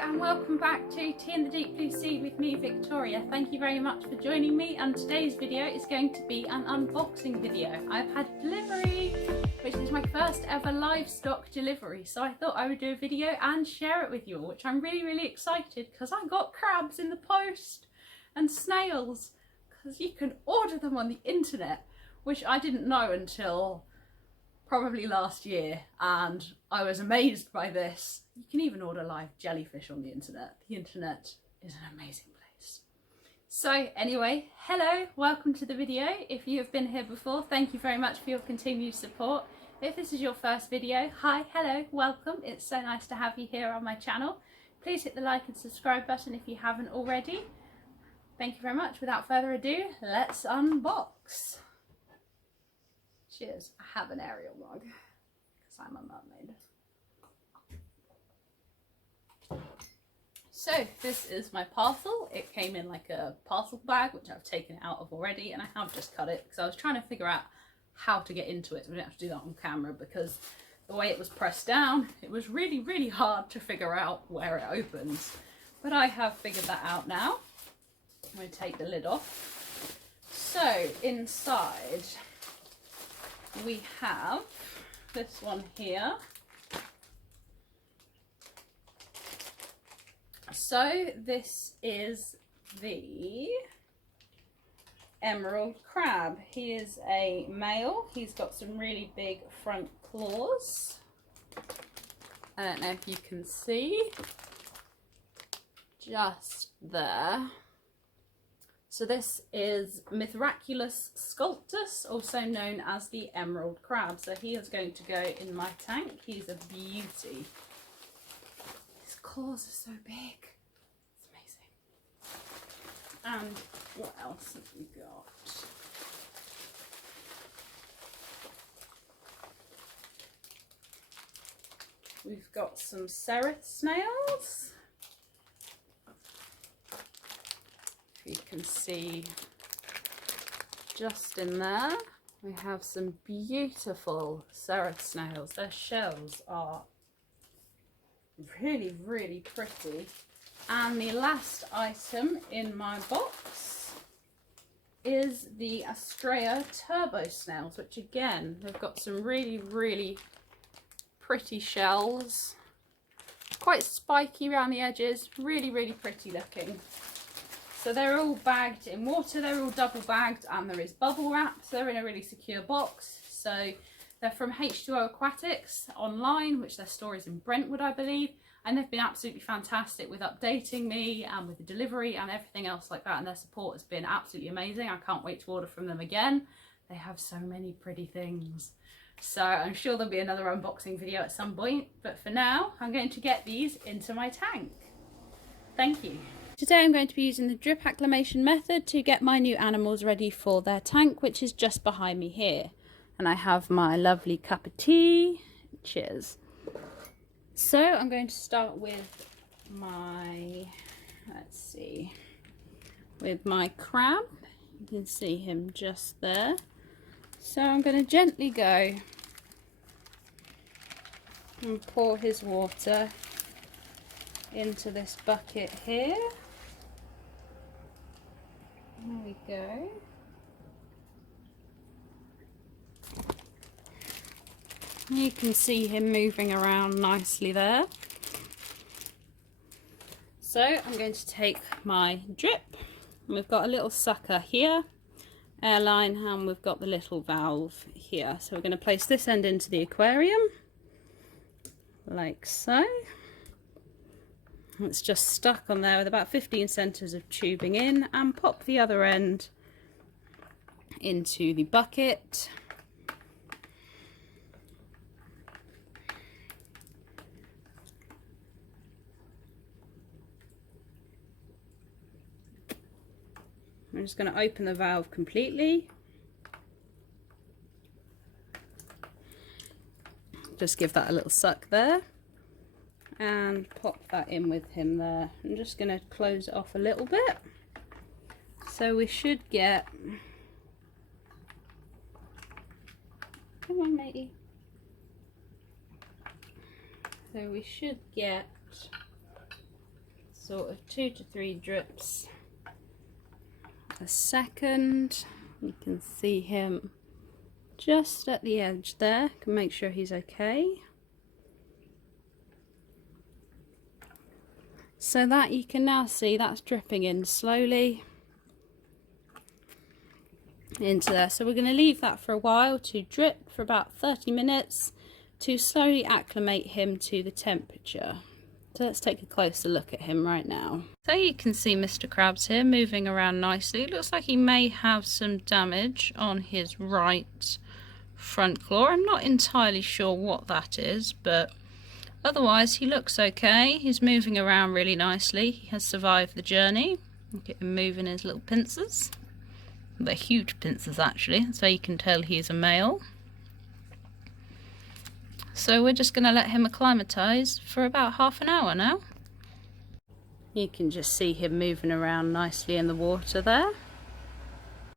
and welcome back to Tea in the Deep Blue Sea with me, Victoria. Thank you very much for joining me, and today's video is going to be an unboxing video. I've had delivery, which is my first ever livestock delivery, so I thought I would do a video and share it with you all, which I'm really excited because I got crabs in the post and snails because you can order them on the internet, which I didn't know until probably last year, and I was amazed by this. You can even order live jellyfish on the internet. The internet is an amazing place. So anyway, hello, welcome to the video. If you have been here before, thank you very much for your continued support. If this is your first video, hi, hello, welcome. It's so nice to have you here on my channel. Please hit the like and subscribe button if you haven't already. Thank you very much. Without further ado, let's unbox. Cheers. I have an Ariel mug because I'm a mermaid. So this is my parcel. It came in like a parcel bag, which I've taken out of already, and I have just cut it because I was trying to figure out how to get into it. So we didn't have to do that on camera because the way it was pressed down, it was really hard to figure out where it opens. But I have figured that out now. I'm going to take the lid off. So inside we have this one here. So this is the emerald crab. He is a male. He's got some really big front claws. I don't know if you can see, just there. So this is Mithraculus sculptus, also known as the emerald crab. So he is going to go in my tank. He's a beauty. His claws are so big. It's amazing. And what else have we got? We've got some sereth snails. You can see just in there we have some beautiful sereth snails. Their shells are really pretty. And the last item in my box is the Astrea turbo snails, which again, they've got some really pretty shells, quite spiky around the edges, really pretty looking. So they're all bagged in water, they're all double bagged, and there is bubble wrap, so they're in a really secure box. So they're from H2O Aquatics online, which their store is in Brentwood, I believe, and they've been absolutely fantastic with updating me and with the delivery and everything else like that, and their support has been absolutely amazing. I can't wait to order from them again. They have so many pretty things. So I'm sure there'll be another unboxing video at some point, but for now, I'm going to get these into my tank. Thank you. Today I'm going to be using the drip acclimation method to get my new animals ready for their tank, which is just behind me here. And I have my lovely cup of tea. Cheers. So I'm going to start with my, with my crab. You can see him just there. So I'm going to gently go and pour his water into this bucket here. There we go. You can see him moving around nicely there. So I'm going to take my drip. We've got a little sucker here, airline, and we've got the little valve here. So we're going to place this end into the aquarium, like so. It's just stuck on there with about 15 centimeters of tubing in, and pop the other end into the bucket. I'm just going to open the valve completely. Just give that a little suck there. And pop that in with him there. I'm just going to close it off a little bit. So we should get... Come on, matey. So we should get sort of 2 to 3 drips a second. You can see him just at the edge there. Can make sure he's okay. So that you can now see that's dripping in slowly into there. So we're going to leave that for a while to drip for about 30 minutes to slowly acclimate him to the temperature. So let's take a closer look at him right now. So you can see Mr. Krabs here moving around nicely. It looks like he may have some damage on his right front claw. I'm not entirely sure what that is, but otherwise he looks okay. He's moving around really nicely. He has survived the journey. Look at him moving his little pincers. They're huge pincers actually, so you can tell he's a male. So we're just going to let him acclimatise for about half an hour now. You can just see him moving around nicely in the water there.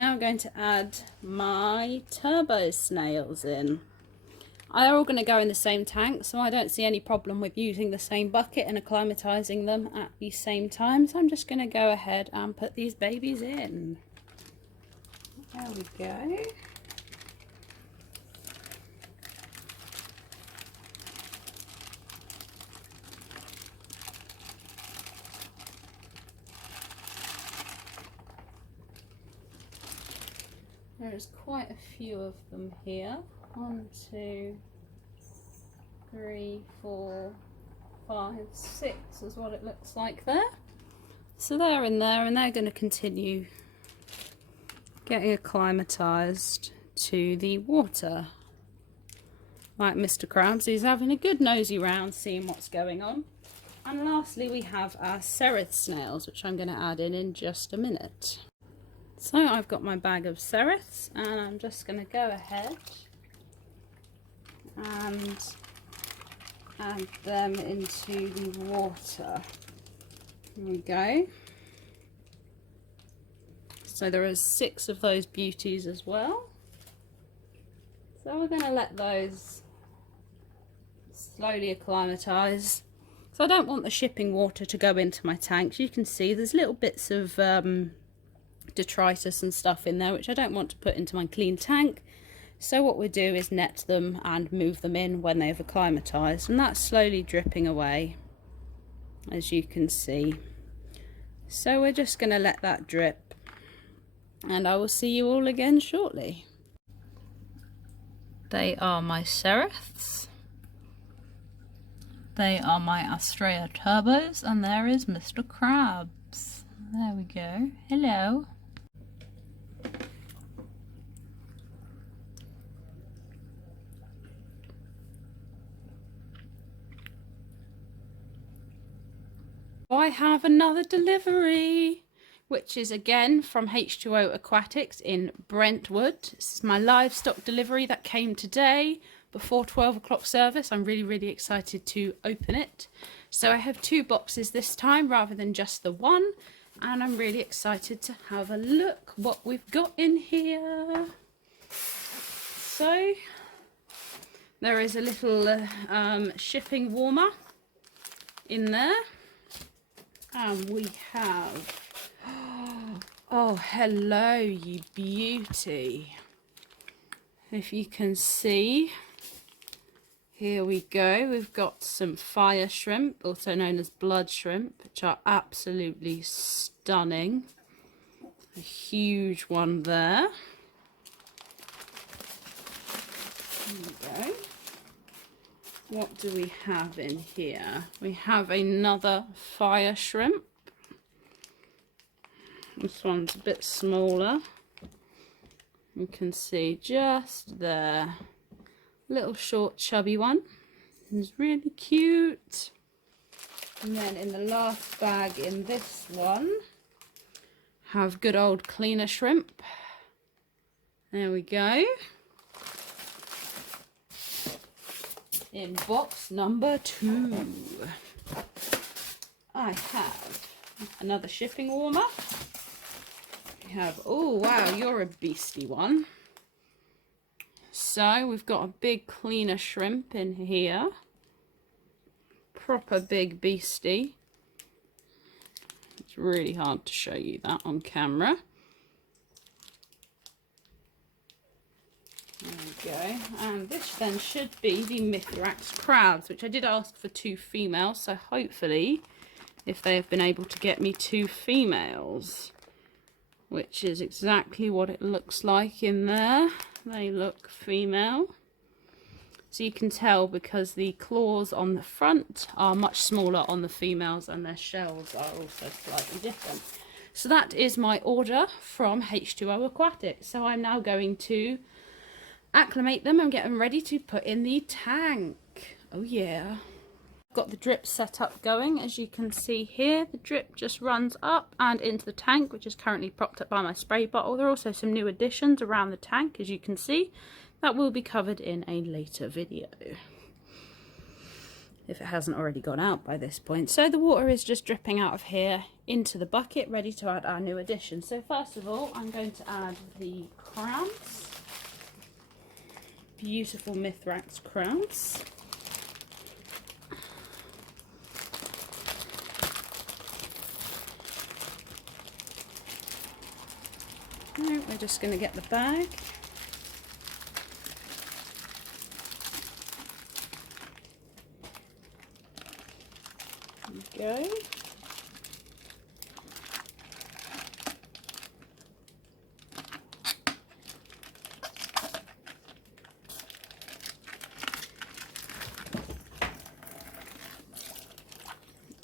Now I'm going to add my turbo snails in. They're all going to go in the same tank, so I don't see any problem with using the same bucket and acclimatising them at the same time. So I'm just going to go ahead and put these babies in. There we go. There's quite a few of them here. 1, 2, 3, 4, 5, 6 is what it looks like there. So they're in there and they're going to continue getting acclimatised to the water. Like Mr. Krabs, he's having a good nosy round, seeing what's going on. And lastly we have our cerith snails, which I'm going to add in just a minute. So I've got my bag of ceriths and I'm just going to go ahead and add them into the water. Here we go. So there are 6 of those beauties as well. So we're going to let those slowly acclimatise. So I don't want the shipping water to go into my tanks. You can see there's little bits of detritus and stuff in there which I don't want to put into my clean tank. So what we do is net them and move them in when they've acclimatised, and that's slowly dripping away, as you can see. So we're just going to let that drip, and I will see you all again shortly. They are my ceriths. They are my Astrea turbos, and there is Mr. Krabs. There we go. Hello. I have another delivery, which is again from H2O Aquatics in Brentwood. This is my livestock delivery that came today before 12 o'clock service. I'm really excited to open it. So I have 2 boxes this time rather than just the one, and I'm really excited to have a look what we've got in here. So there is a little shipping warmer in there. And we have, oh hello you beauty. If you can see, here we go. We've got some fire shrimp, also known as blood shrimp, which are absolutely stunning. A huge one there. There we go. What do we have in here? We have another fire shrimp. This one's a bit smaller. You can see just there. Little short chubby one. It's really cute. And then in the last bag in this one, have good old cleaner shrimp. There we go. In box number 2, I have another shipping warmer. We have, oh wow, you're a beastie one. So we've got a big cleaner shrimp in here. Proper big beastie. It's really hard to show you that on camera. There we go. And this then should be the Mithrax crabs, which I did ask for 2 females, so hopefully if they have been able to get me 2 females, which is exactly what it looks like in there. They look female. So you can tell because the claws on the front are much smaller on the females and their shells are also slightly different. So that is my order from H2O Aquatics. So I'm now going to acclimate them and get them ready to put in the tank. Oh yeah. Got the drip set up going. As you can see here, the drip just runs up and into the tank, which is currently propped up by my spray bottle. There are also some new additions around the tank, as you can see, that will be covered in a later video, if it hasn't already gone out by this point. So the water is just dripping out of here into the bucket, ready to add our new addition. So first of all, I'm going to add the crowns, beautiful Mithrax crowns. Right, we're just going to get the bag. There we go.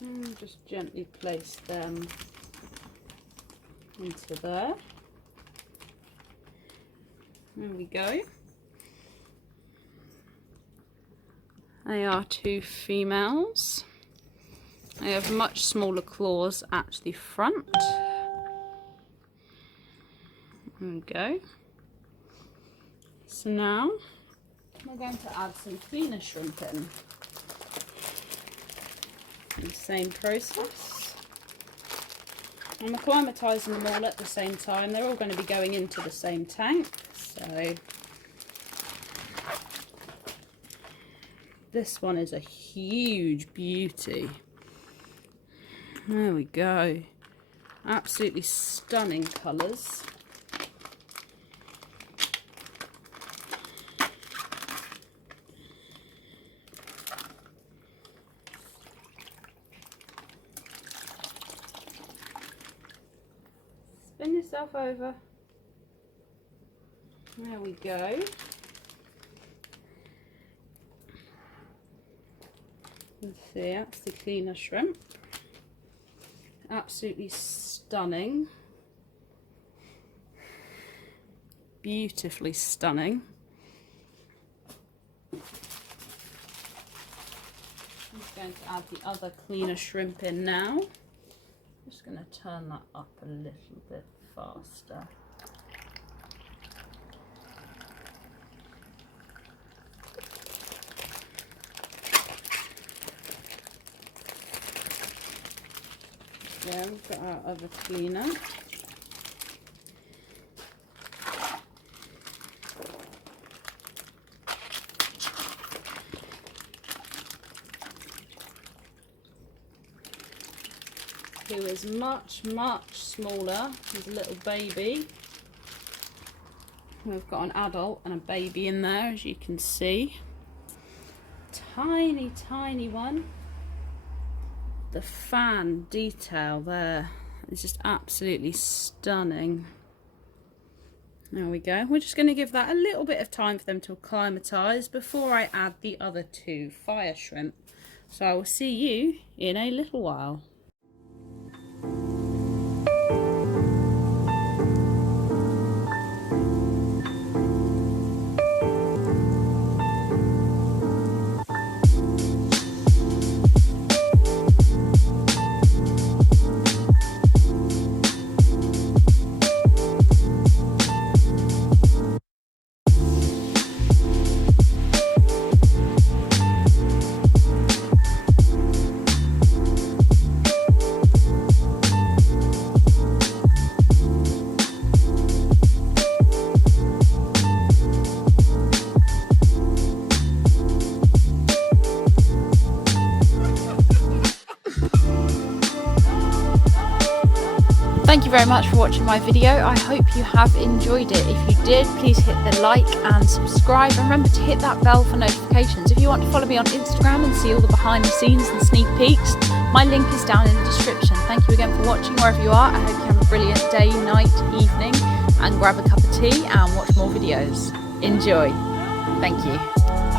And just gently place them into there. There we go. They are 2 females. They have much smaller claws at the front. There we go. So now we're going to add some cleaner shrimp in. The same process. I'm acclimatising them all at the same time. They're all going to be going into the same tank. So this one is a huge beauty. There we go. Absolutely stunning colours. Spin yourself over. There we go. Let's see, that's the cleaner shrimp. Absolutely stunning. Beautifully stunning. I'm just going to add the other cleaner shrimp in now. Just going to turn that up a little bit faster. Yeah, we've got our other cleaner. Who is much, much smaller. He's a little baby. We've got an adult and a baby in there, as you can see. Tiny, tiny one. The fan detail there is just absolutely stunning. There we go. We're just going to give that a little bit of time for them to acclimatise before I add the other 2 fire shrimp. So I will see you in a little while. Thank you very much for watching my video. I hope you have enjoyed it. If you did, please hit the like and subscribe, and remember to hit that bell for notifications. If you want to follow me on Instagram and see all the behind the scenes and sneak peeks, my link is down in the description. Thank you again for watching wherever you are. I hope you have a brilliant day, night, evening, and grab a cup of tea and watch more videos. Enjoy. Thank you.